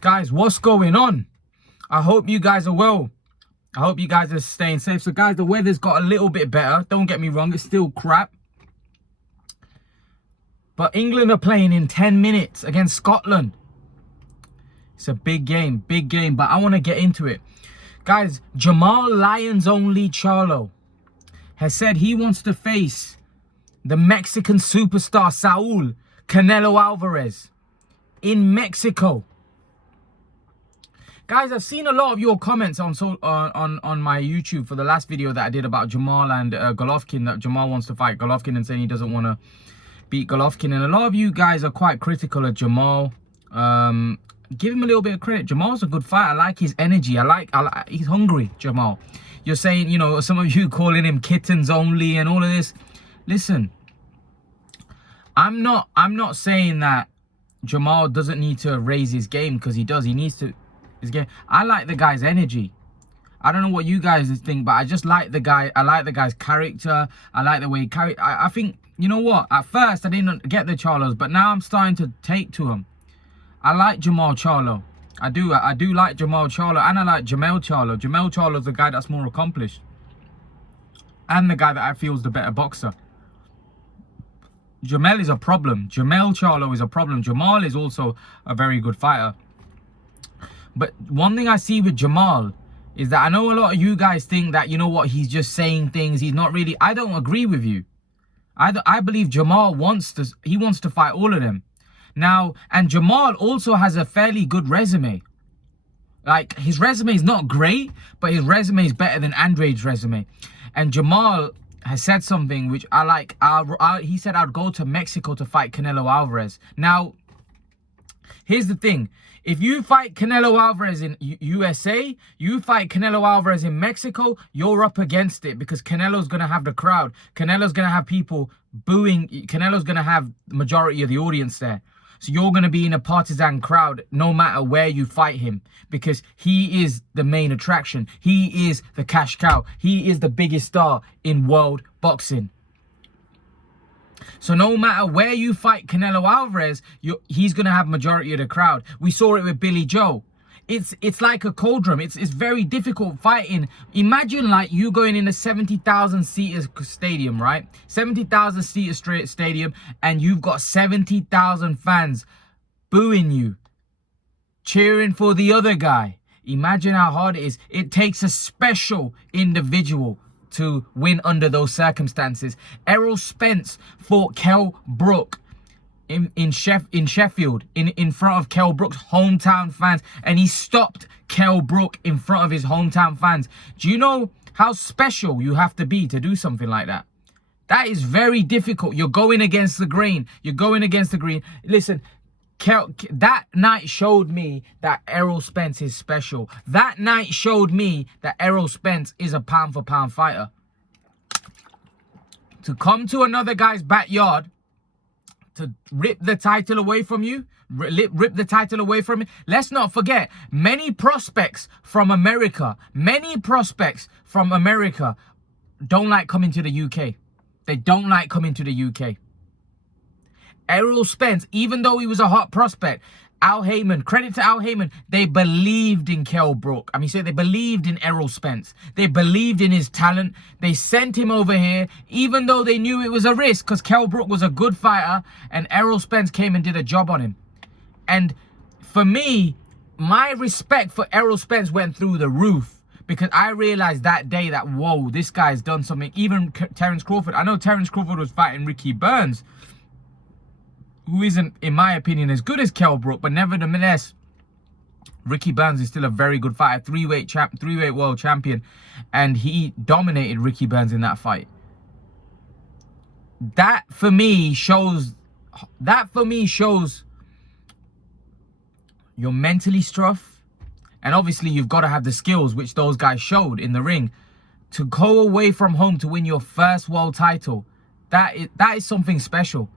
Guys, what's going on? I hope you guys are well. I hope you guys are staying safe. So guys, the weather's got a little bit better. Don't get me wrong, it's still crap. But England are playing in 10 minutes against Scotland. It's a big game, but I want to get into it. Guys, Jermall Charlo has said he wants to face the Mexican superstar Saul Canelo Alvarez in Mexico. Guys, I've seen a lot of your comments on my YouTube for the last video that I did about Jermall and Golovkin, that Jermall wants to fight Golovkin and saying he doesn't want to beat Golovkin. And a lot of you guys are quite critical of Jermall. Give him a little bit of credit. Jermall's a good fighter. I like his energy. I like he's hungry, Jermall. You're saying, you know, some of you calling him kittens only and all of this. Listen, I'm not saying that Jermall doesn't need to raise his game, because he does. He needs to. His game. I like the guy's energy. I don't know what you guys think, but I just like the guy. I like the guy's character. I like the way he carries. I think, you know what? At first, I didn't get the Charlos, but now I'm starting to take to him. I like Jermall Charlo. I do like Jermall Charlo, and I like Jermall Charlo. Jermall Charlo's the guy that's more accomplished, and the guy that I feel is the better boxer. Jermall is a problem. Jermall Charlo is a problem. Jermall is also a very good fighter. But one thing I see with Jermall is that I know a lot of you guys think that, you know what, he's just saying things. He's not really. I don't agree with you. I believe Jermall wants to fight all of them. Now, and Jermall also has a fairly good resume. Like, his resume is not great, but his resume is better than Andre's resume. And Jermall has said something which I like. He said, I'd go to Mexico to fight Canelo Alvarez. Now, here's the thing. If you fight Canelo Alvarez in USA, you fight Canelo Alvarez in Mexico, you're up against it, because Canelo's going to have the crowd. Canelo's going to have people booing. Canelo's going to have the majority of the audience there. So you're going to be in a partisan crowd no matter where you fight him, because he is the main attraction. He is the cash cow. He is the biggest star in world boxing. So no matter where you fight Canelo Alvarez, he's going to have majority of the crowd. We saw it with Billy Joe. It's like a cauldron. It's very difficult fighting. Imagine like you going in a 70,000 seater stadium, right? 70,000 seater stadium, and you've got 70,000 fans booing you, cheering for the other guy. Imagine how hard it is. It takes a special individual to win under those circumstances. Errol Spence fought Kell Brook in Sheffield in front of Kell Brook's hometown fans, and he stopped Kell Brook in front of his hometown fans. Do you know how special you have to be to do something like that? That is very difficult. You're going against the grain. You're going against the grain. Listen, that night showed me that Errol Spence is special. That night showed me that Errol Spence is a pound-for-pound fighter. To come to another guy's backyard to rip the title away from you, rip the title away from you. Let's not forget, many prospects from America don't like coming to the UK. They don't like coming to the UK. Errol Spence, even though he was a hot prospect, Al Heyman, credit to Al Heyman, they believed in Kell Brook. So they believed in Errol Spence. They believed in his talent. They sent him over here, even though they knew it was a risk, because Kell Brook was a good fighter, and Errol Spence came and did a job on him. And for me, my respect for Errol Spence went through the roof, because I realized that day that, whoa, this guy's done something. Even Terence Crawford. I know Terence Crawford was fighting Ricky Burns, who isn't, in my opinion, as good as Kell Brook, but nevertheless, Ricky Burns is still a very good fighter, three-weight world champion, and he dominated Ricky Burns in that fight. That for me shows you're mentally tough, and obviously you've got to have the skills, which those guys showed in the ring, to go away from home to win your first world title. That is something special.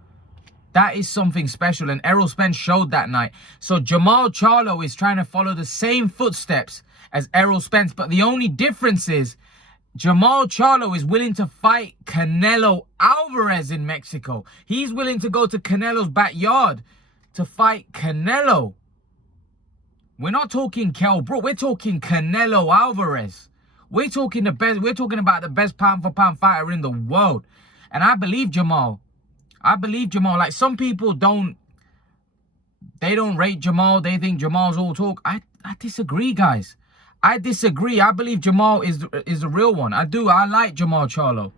That is something special, and Errol Spence showed that night. So Jermall Charlo is trying to follow the same footsteps as Errol Spence, but the only difference is Jermall Charlo is willing to fight Canelo Alvarez in Mexico. He's willing to go to Canelo's backyard to fight Canelo. We're not talking Kell Brook. We're talking Canelo Alvarez. We're talking the best. We're talking about the best pound for pound fighter in the world. And I believe Jermall. Like, some people don't rate Jermall. They think Jermall's all talk. I disagree, guys. I disagree. I believe Jermall is the real one. I do. I like Jermall Charlo.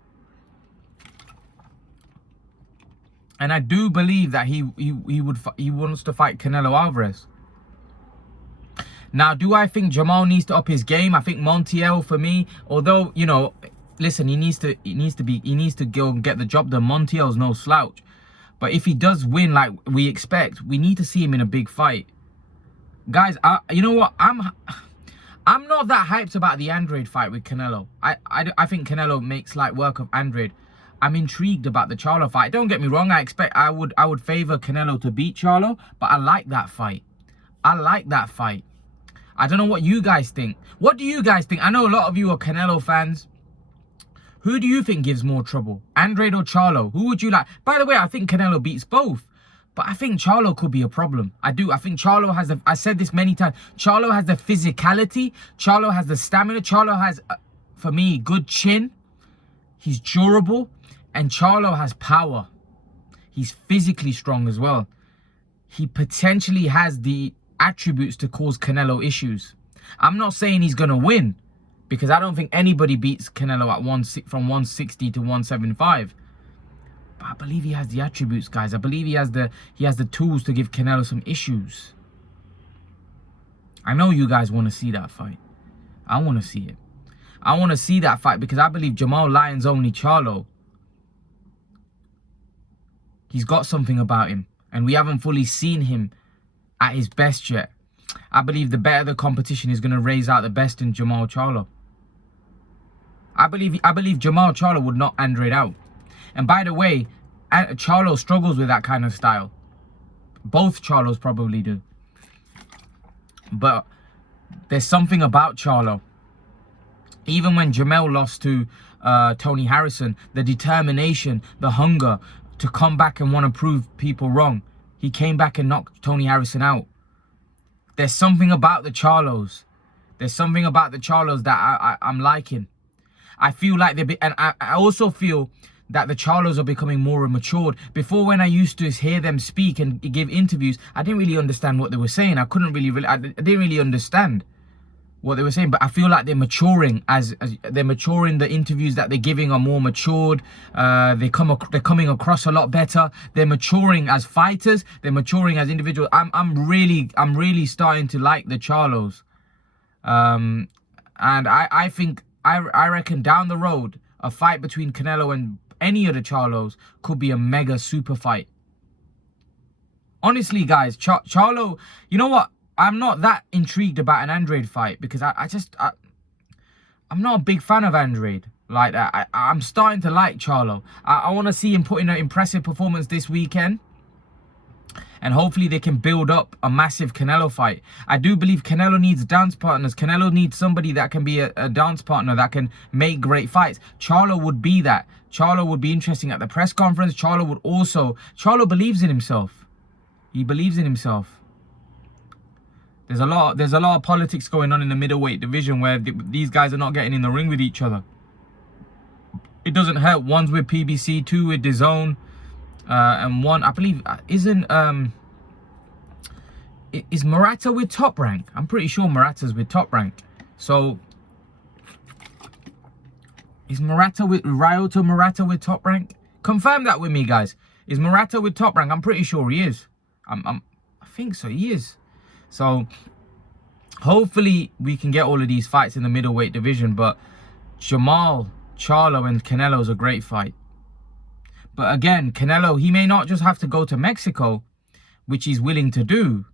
And I do believe that he wants to fight Canelo Alvarez. Now, do I think Jermall needs to up his game? I think Montiel, for me, although, you know, listen, he needs to go and get the job done. Montiel's no slouch. But if he does win like we expect, we need to see him in a big fight. Guys, you know what? I'm not that hyped about the Andrade fight with Canelo. I think Canelo makes light work of Andrade. I'm intrigued about the Charlo fight. Don't get me wrong. I would favor Canelo to beat Charlo, but I like that fight. I like that fight. I don't know what you guys think. What do you guys think? I know a lot of you are Canelo fans. Who do you think gives more trouble? Andrade or Charlo? Who would you like? By the way, I think Canelo beats both. But I think Charlo could be a problem. I do. I think Charlo has I said this many times. Charlo has the physicality. Charlo has the stamina. Charlo has, for me, good chin. He's durable. And Charlo has power. He's physically strong as well. He potentially has the attributes to cause Canelo issues. I'm not saying he's going to win, because I don't think anybody beats Canelo at from 160 to 175. But I believe he has the attributes, guys. I believe he has the tools to give Canelo some issues. I know you guys want to see that fight. I want to see it. I want to see that fight because I believe Jermall Lyons only Charlo. He's got something about him, and we haven't fully seen him at his best yet. I believe the better the competition is going to raise out the best in Jermall Charlo. I believe Jermall Charlo would knock Andrade out. And by the way, Charlo struggles with that kind of style. Both Charlos probably do. But there's something about Charlo. Even when Jermall lost to Tony Harrison, the determination, the hunger to come back and want to prove people wrong. He came back and knocked Tony Harrison out. There's something about the Charlos. There's something about the Charlos that I'm liking. I feel like I also feel that the Charlos are becoming more matured. Before, when I used to hear them speak and give interviews, I didn't really understand what they were saying. I didn't really understand what they were saying, but I feel like they're maturing as they're maturing. The interviews that they're giving are more matured. They're coming across a lot better. They're maturing as fighters. They're maturing as individuals. I'm really starting to like the Charlos. And I reckon down the road, a fight between Canelo and any of the Charlos could be a mega super fight. Honestly, guys, Charlo, you know what? I'm not that intrigued about an Andrade fight because I'm not a big fan of Andrade like that. I'm starting to like Charlo. I want to see him put in an impressive performance this weekend. And hopefully they can build up a massive Canelo fight. I do believe Canelo needs dance partners. Canelo needs somebody that can be a dance partner that can make great fights. Charlo would be that. Charlo would be interesting at the press conference. Charlo believes in himself. He believes in himself. There's a lot of politics going on in the middleweight division where these guys are not getting in the ring with each other. It doesn't help. One's with PBC, two with DAZN. And one, I believe, is Murata with Top Rank? I'm pretty sure Murata's with Top Rank. So, is Ryota Murata with Top Rank? Confirm that with me, guys. Is Murata with Top Rank? I'm pretty sure he is. I think so, he is. So, hopefully we can get all of these fights in the middleweight division. But Jermall Charlo and Canelo's a great fight. But again, Canelo, he may not just have to go to Mexico, which he's willing to do.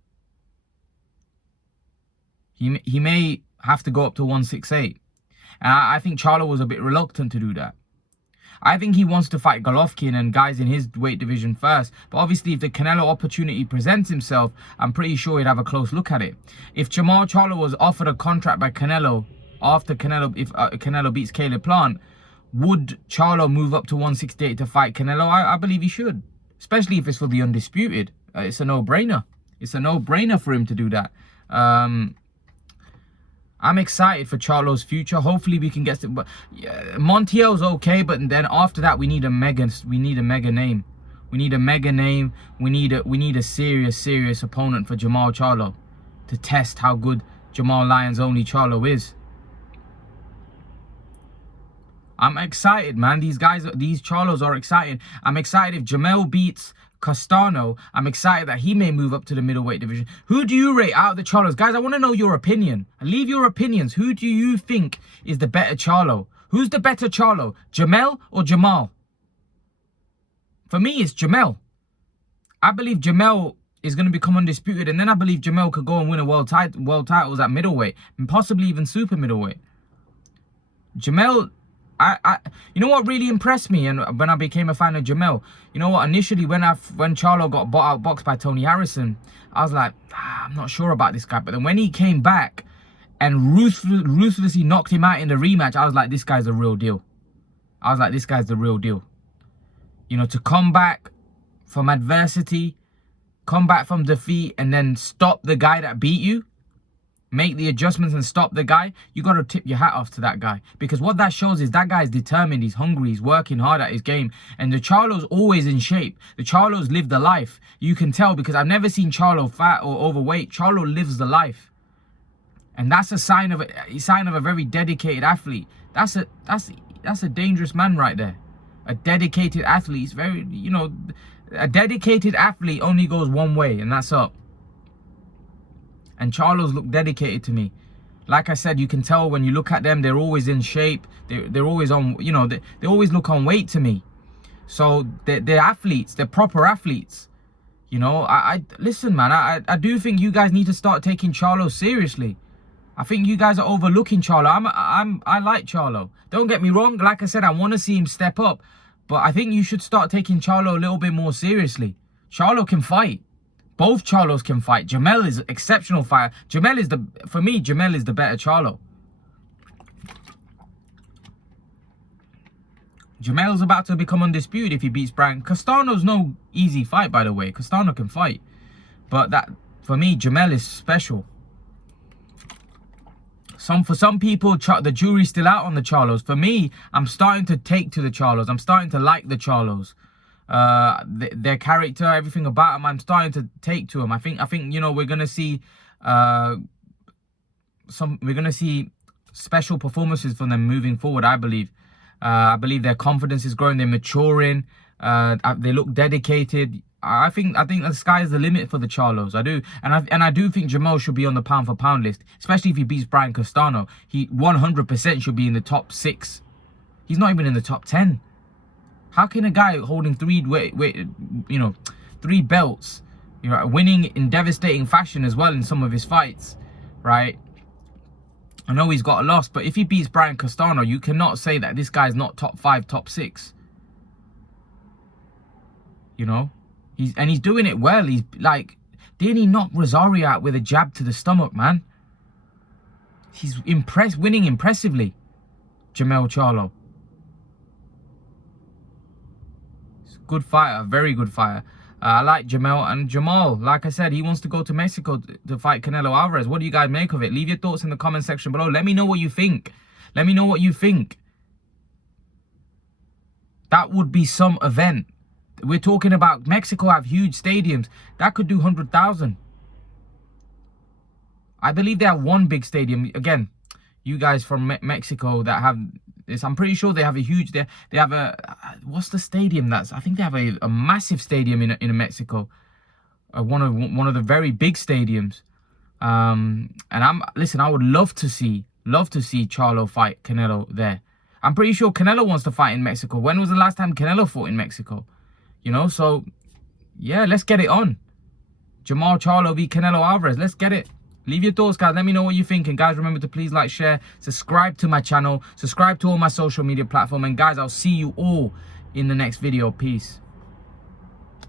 He may have to go up to 168. And I think Charlo was a bit reluctant to do that. I think he wants to fight Golovkin and guys in his weight division first. But obviously, if the Canelo opportunity presents himself, I'm pretty sure he'd have a close look at it. If Jermall Charlo was offered a contract by Canelo after Canelo beats Caleb Plant, would Charlo move up to 168 to fight Canelo? I believe he should. Especially if it's for the undisputed. It's a no-brainer. It's a no-brainer for him to do that. I'm excited for Charlo's future. Hopefully we can get to, but yeah, Montiel's okay, but then after that we need a mega name. We need a mega name. We need a serious opponent for Jermall Charlo to test how good Jermall Lions Only Charlo is. I'm excited, man. These Charlos are exciting. I'm excited if Jermall beats Castano. I'm excited that he may move up to the middleweight division. Who do you rate out of the Charlos? Guys, I want to know your opinion. Leave your opinions. Who do you think is the better Charlo? Who's the better Charlo? Jermall or Jermall? For me, it's Jermall. I believe Jermall is going to become undisputed, and then I believe Jermall could go and win a world titles at middleweight, and possibly even super middleweight. Jermall, you know what really impressed me, and when I became a fan of Jermall, you know what? Initially, when Charlo got outboxed by Tony Harrison, I was like, I'm not sure about this guy. But then when he came back and ruthlessly knocked him out in the rematch, I was like, this guy's the real deal. You know, to come back from adversity, come back from defeat, and then stop the guy that beat you, make the adjustments and stop the guy, you got to tip your hat off to that guy. Because what that shows is that guy is determined, he's hungry, he's working hard at his game. And the Charlo's always in shape. The Charlo's lived the life. You can tell, because I've never seen Charlo fat or overweight. Charlo lives the life. And that's a sign of a very dedicated athlete. That's a dangerous man right there. A dedicated athlete is very, you know, a dedicated athlete only goes one way, and that's up. And Charlo's look dedicated to me. Like I said, you can tell when you look at them, they're always in shape. They're always on, you know, they always look on weight to me. So they're athletes. They're proper athletes. You know, listen, man, I do think you guys need to start taking Charlo seriously. I think you guys are overlooking Charlo. I like Charlo. Don't get me wrong. Like I said, I want to see him step up. But I think you should start taking Charlo a little bit more seriously. Charlo can fight. Both Charlos can fight. Jermall is an exceptional fighter. For me, Jermall is the better Charlo. Jermall's about to become undisputed if he beats Brian. Castano's no easy fight, by the way. Castano can fight. But for me, Jermall is special. For some people, the jury's still out on the Charlos. For me, I'm starting to take to the Charlos. I'm starting to like the Charlos. Their character, everything about them, I'm starting to take to them. I think you know, we're gonna see special performances from them moving forward. I believe their confidence is growing. They're maturing. They look dedicated. I think the sky is the limit for the Charlos. I do, and I do think Jermall should be on the pound for pound list, especially if he beats Brian Castano. He 100% should be in the top 6. He's not even in the top 10. How can a guy holding three belts, you know, winning in devastating fashion as well in some of his fights, right? I know he's got a loss, but if he beats Brian Castano, you cannot say that this guy's not top 5, top 6. You know? He's doing it well. He's like, didn't he knock Rosario out with a jab to the stomach, man? He's winning impressively. Jermall Charlo. He's a good fighter, very good fighter. I like Jermall, and Jermall, like I said, he wants to go to Mexico to fight Canelo Alvarez. What do you guys make of it? Leave your thoughts in the comment section below. Let me know what you think. Let me know what you think. That would be some event. We're talking about Mexico have huge stadiums. That could do 100,000. I believe they have one big stadium. Again, you guys from Mexico that have this, I'm pretty sure they have a huge, they have a, what's the stadium that's, I think they have a massive stadium in Mexico. One of the very big stadiums. And listen, I would love to see Charlo fight Canelo there. I'm pretty sure Canelo wants to fight in Mexico. When was the last time Canelo fought in Mexico? You know, so, yeah, let's get it on. Jermall Charlo v Canelo Alvarez. Let's get it. Leave your thoughts, guys. Let me know what you think. And, guys, remember to please like, share, subscribe to my channel. Subscribe to all my social media platforms. And, guys, I'll see you all in the next video. Peace.